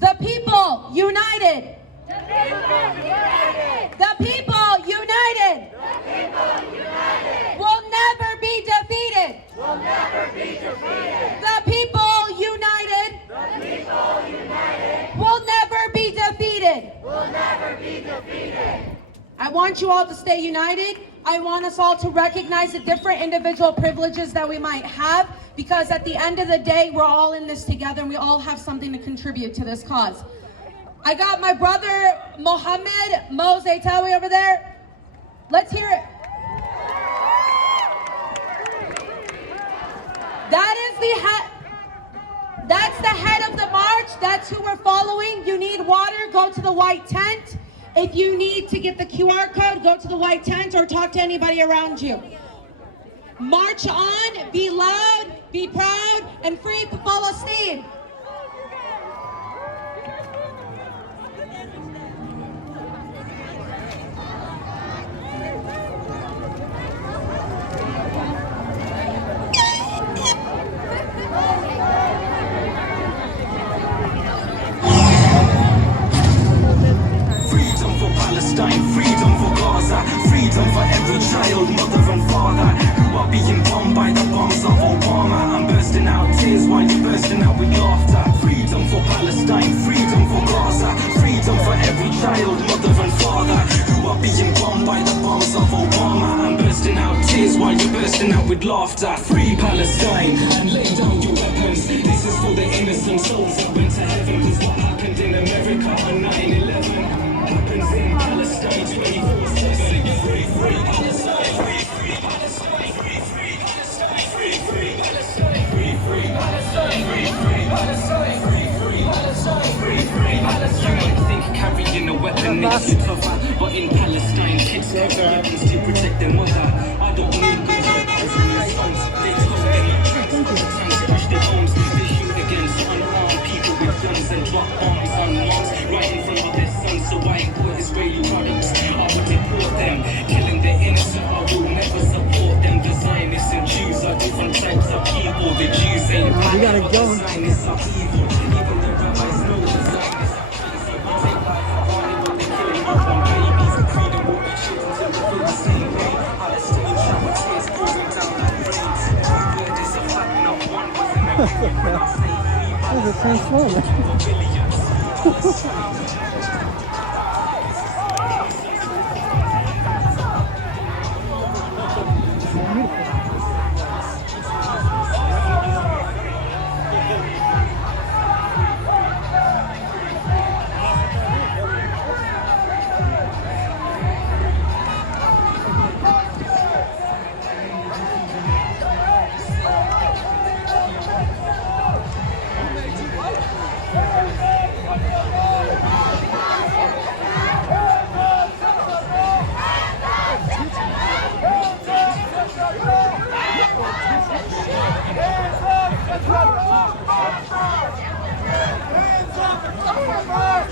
The people united. The people united. The people united. The people united. Will never be defeated. Will never be defeated. The people united. The people united. Will never be defeated. Will never be defeated. I want you all to stay united. I want us all to recognize the different individual privileges that we might have, because at the end of the day, we're all in this together and we all have something to contribute to this cause. I got my brother, Mohammed Mozetawi over there. Let's hear it. That's the head of the march. That's who we're following. You need water, go to the white tent. If you need to get the QR code, go to the white tent or talk to anybody around you. March on, be loud, be proud, and free Palestine. Freedom for Gaza, freedom for every child, mother and father who are being bombed by the bombs of Obama. I'm bursting out tears while you're bursting out with laughter. Freedom for Palestine, freedom for Gaza, freedom for every child, mother and father who are being bombed by the bombs of Obama. I'm bursting out tears while you're bursting out with laughter. Free Palestine and lay down your weapons. This is for the innocent souls that went to heaven, because what happened in America on 9/11 happens in Palestine 24/7. Free Palestine, free Palestine, free Palestine, free Palestine, free Palestine, free Palestine, free Palestine, free Palestine. You might think carrying a weapon makes you tougher, but in Palestine, kids carry weapons to protect their mother. I don't need good weapons in your sons. They told them not tricks, but trying to push their homes. They shoot against unarmed people with guns and drop bombs on moms right in front of their sons. So I import Israeli products, I would deport them. Killing the innocent, I will never support them. The Zionists and Jews are different types of people. The Jews ain't black, some evil. Even the rabbis know the Zionists are crazy. Take life for only what they're killing newborn babies. Feeding water children till they feel the same way. Palestinian shower tears pouring down like rain. Word is a fact, not one was in agreement when I say free Palestine.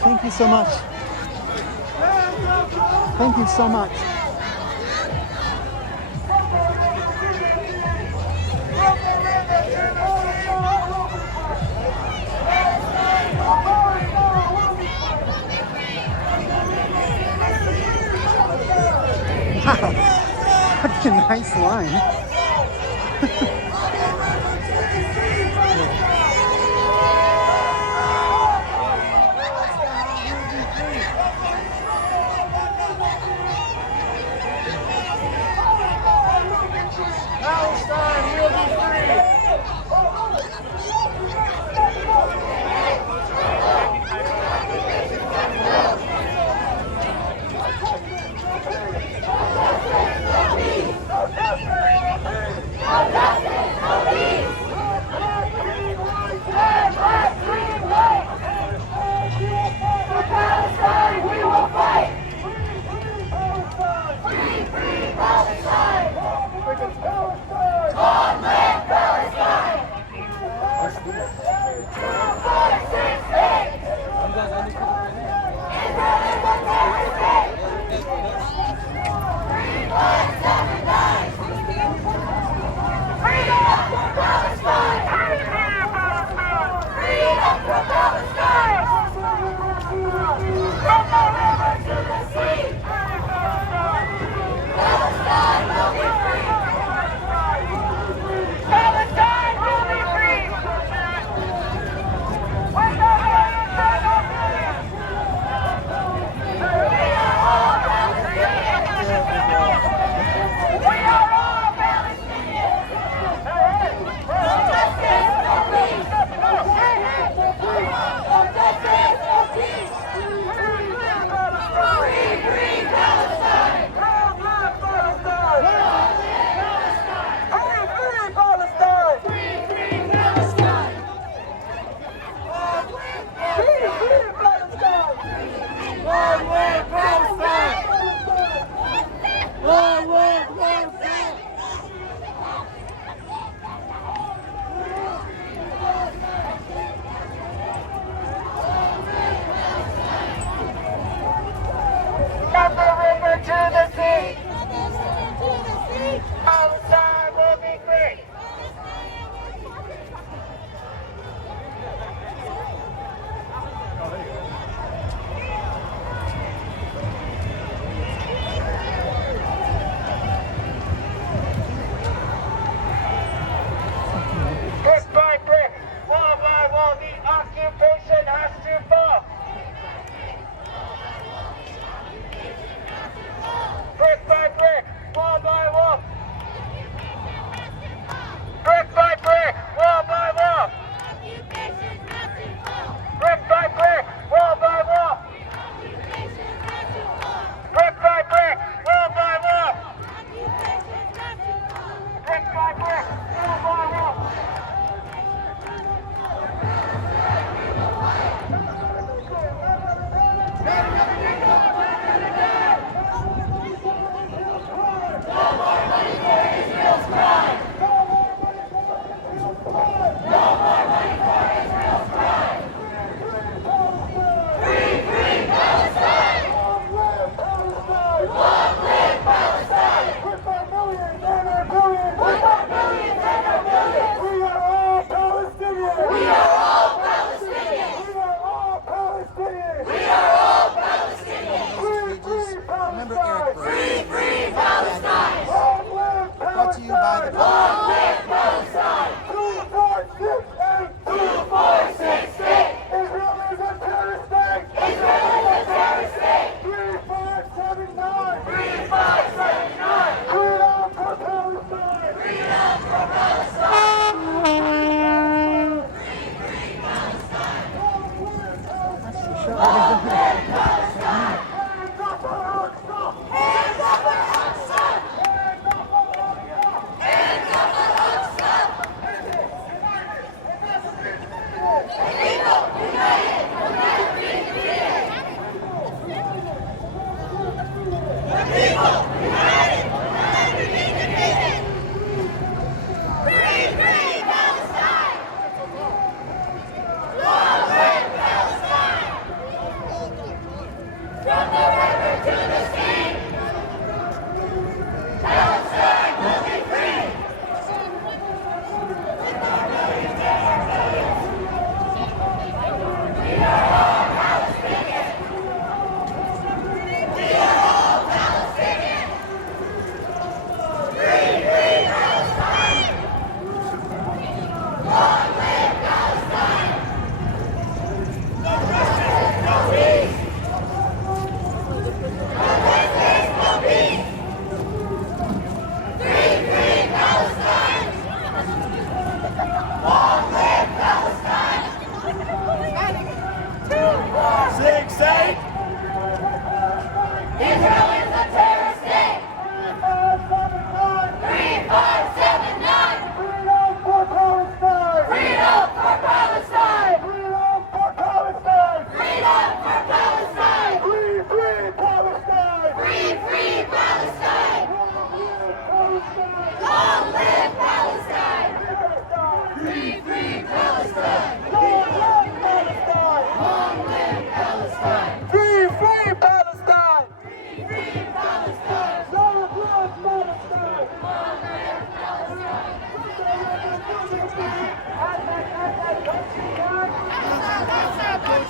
Thank you so much. Thank you so much. Wow, that's a nice line. Palestine will be free! Palestine, we will fight! Free, free Palestine! Long live Palestine! 2, 4, 6, 8! Israel is a terrorist state! 3179! Freedom for Palestine! Freedom for Palestine! From the river to the sea! Palestine will be free! Palestine will be free!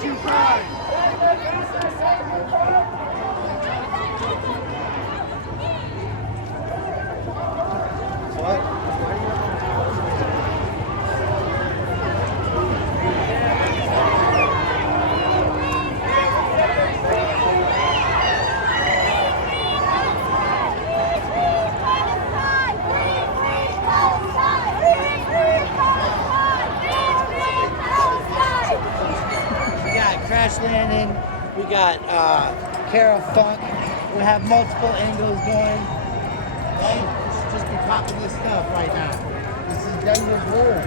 you cry. We got Crash Landing, we got Cara Funk, we have multiple angles going. Right? This should just be popping this stuff right now. This is Denver's word.